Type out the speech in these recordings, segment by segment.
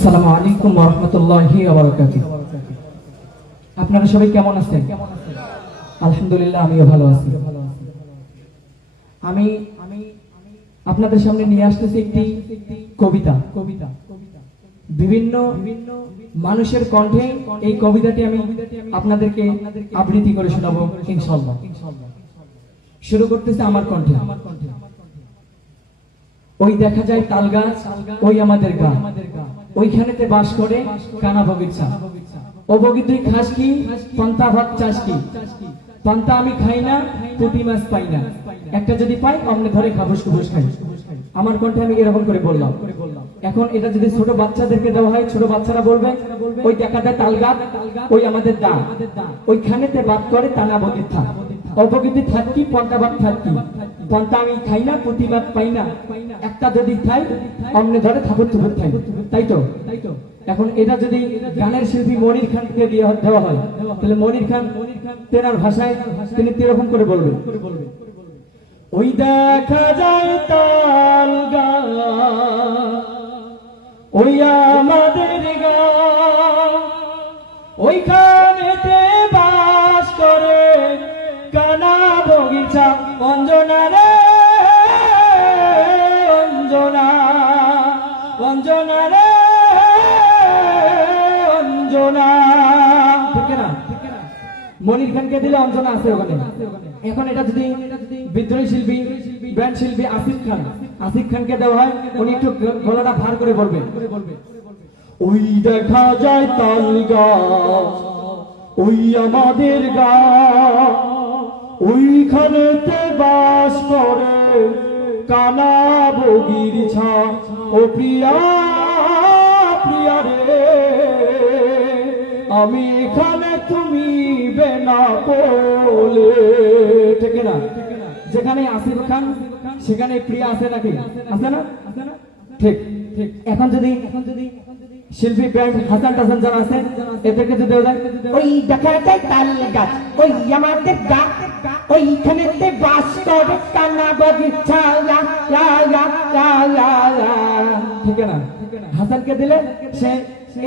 আসসালামু আলাইকুম ওয়া রাহমাতুল্লাহি ওয়া বারাকাতুহু। আপনারা সবাই কেমন আছেন? আলহামদুলিল্লাহ, আমিও ভালো আছি। আমি আপনাদের সামনে নিয়ে আসতেছি একটি কবিতা। বিভিন্ন মানুষের কণ্ঠে এই কবিতাটি আমি আপনাদেরকে আবৃত্তি করে শোনাবো ইনশাআল্লাহ। শুরু করতেছে আমার কণ্ঠে। ওই দেখা যায় তাল গাছ, ওই আমাদের গা, ওইখানেতে বাস করে কানা বগিচা। ও বগি তুই খাস কি, পান্তা ভাত চাস কি? পান্তা আমি খাই না, পুঁটি মাছ পাই না, একটা যদি পাই অমনে ধরে খাবুস খুবুস খাই। আমার কণ্ঠে আমি এরকম করে বললাম। এখন এটা যদি ছোট বাচ্চাদেরকে দেওয়া হয়, ছোট বাচ্চারা বলবে ওই দেখা যায় তাল গাছ, ওই আমাদের দা, ওইখানেতে বাদ করে কানা বগিচা। অপকৃতি থাকি পন্তা ভাত থাকি, পন্তা আমি খাই না, পুঁটি মাছ পাই না, একটা যদি খাই অমনে ধরে থাকুর থুকুর খাই। তাই তো? এখন এটা যদি গানের শিল্পী মনির খানকে দেওয়া হয়, তাহলে মনির খান তেনার ভাষায় তিনি এরকম করে বলবেন। ওই দেখা যায় তাল গাছ, ওই আমাদের গা, ওইখানেতে বাস করে কানা বগিচা। অঞ্জনা রে অঞ্জনা, অঞ্জনা রে অঞ্জনা। ঠিক না? মনির খানকে দিলে অঞ্জনা আছে ওখানে। এখন এটা যদি বিদ্রোহী শিল্পী, ব্যান্ড শিল্পী আসিফ খানকে দেওয়া হয়, উনি একটু গলাটা ভার করে বলবেন। ওই দেখা যায় তাল গাছ, ওই আমাদের গা, ওইখানেতে বাস করে কানা বগিচা। ও প্রিয়া প্রিয়া রে, আমি এখানে তুমি বেনা বলে। ঠিক না? যেখানে আসিফ খান সেখানে প্রিয়া আছে নাকি? আছে না? ঠিক। এখন যদি শিল্পী ব্যান্ড হাসান টাসান যারা আছে এদেরকে যদি ওই দেখা যায় তাল গাছ, ওই আমাদের গা, ওইখানেতে বাস করে কানা বগিচা। ঠিক না? হাসানকে দিলে সে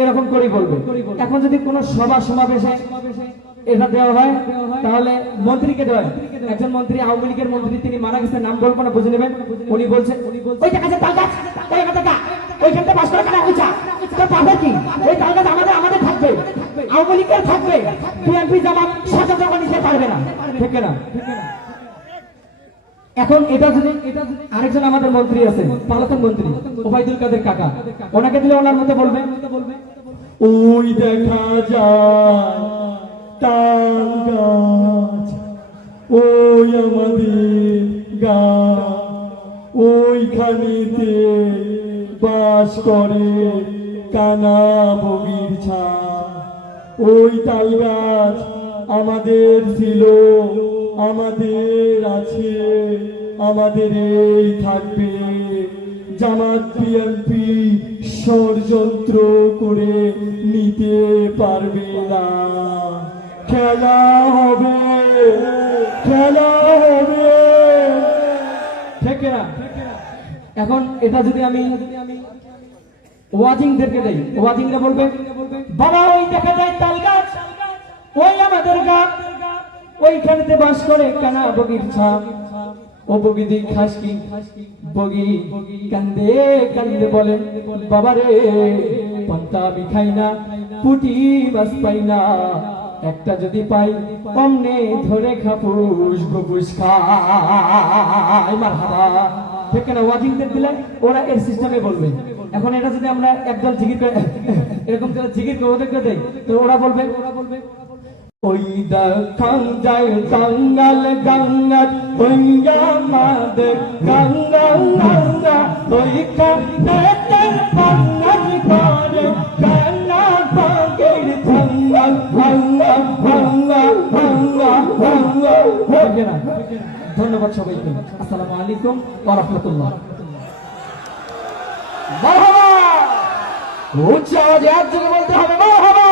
এরকম করে বলবে। এখন যদি কোনো সভা সমাবেশে এটা দেওয়া হয়, তাহলে মন্ত্রীকে দেওয়া হয়। একজন মন্ত্রী, আওয়ামী লীগের মন্ত্রী, তিনি মারা গেছে, নাম বলবো না, বুঝে নেবেন। উনি বলছে ওই দেখা যায় তাল গাছ, ওই আমাদের গা, ওইখানে বাস করে কানা বগিচা। তো পাবে কি? ওই তাল গাছ আমাদের থাকবে, আওয়ামী লীগের থাকবে, বিএনপি জামাত সচেতন নিতে পারবে না। ঠিক না? এখন এটা যদি আরেকজন আমাদের মন্ত্রী আছে, পলাতক মন্ত্রী ওবায়দুল কাদের কাকা, ওনাকে দিলে ওনার মতো বলবে ওই দেখা যায় তাল গাছ, ওই আমাদের গা, ওইখানেতে বাস করে কানা বগিচা। ওই তাল গাছ আমাদের ছিল, আমাদের আছে, আমাদের এই থাকবে। জামাত বিএনপি ষড়যন্ত্র করে নিতে পারবে না। খেলা হবে, খেলা হবে। ঠিক না? এখন এটা যদি আমি ওয়াজিংদেরকে দেই, ওয়াজিংরা বলবে বাবা ওই দেখা যায় তাল গাছ, ওই আমাদের গা, ওইখানেতে বাস করে কানা বগিচা। ও বগি দি খাস কি? বগি কান্দে কান্দে বলে বাবা রে, পান্তা আমি খাই না, পুঁটি মাছ পাই না, একটা যদি পাই অমনে ধরে খাপুস গুপুস খাই। মারহাবা। ঠিক না? ওয়াজিংদের দিলে ওরা এর সিস্টেমে বলবে। এখন এটা যদি আমরা একদল জিকির করে এরকম জিকির করে ওদেরকে দেই, তো ওরা বলবে ওই দেখান যায় টাঙ্গাল গঙ্গা, ওই আমাদের গঙ্গা গঙ্গা, ওইখানেতে বাস করে কানা বগিচা। ভাঙ্গা ভাঙ্গা ভাঙ্গা ভাঙ্গা ভাঙ্গা। ধন্যবাদ সবাইকে। আসসালামু আলাইকুম ওয়া রাহমাতুল্লাহ। মারহাবা। উচ্চ আওয়াজে একযোগে বলতে হবে মারহাবা।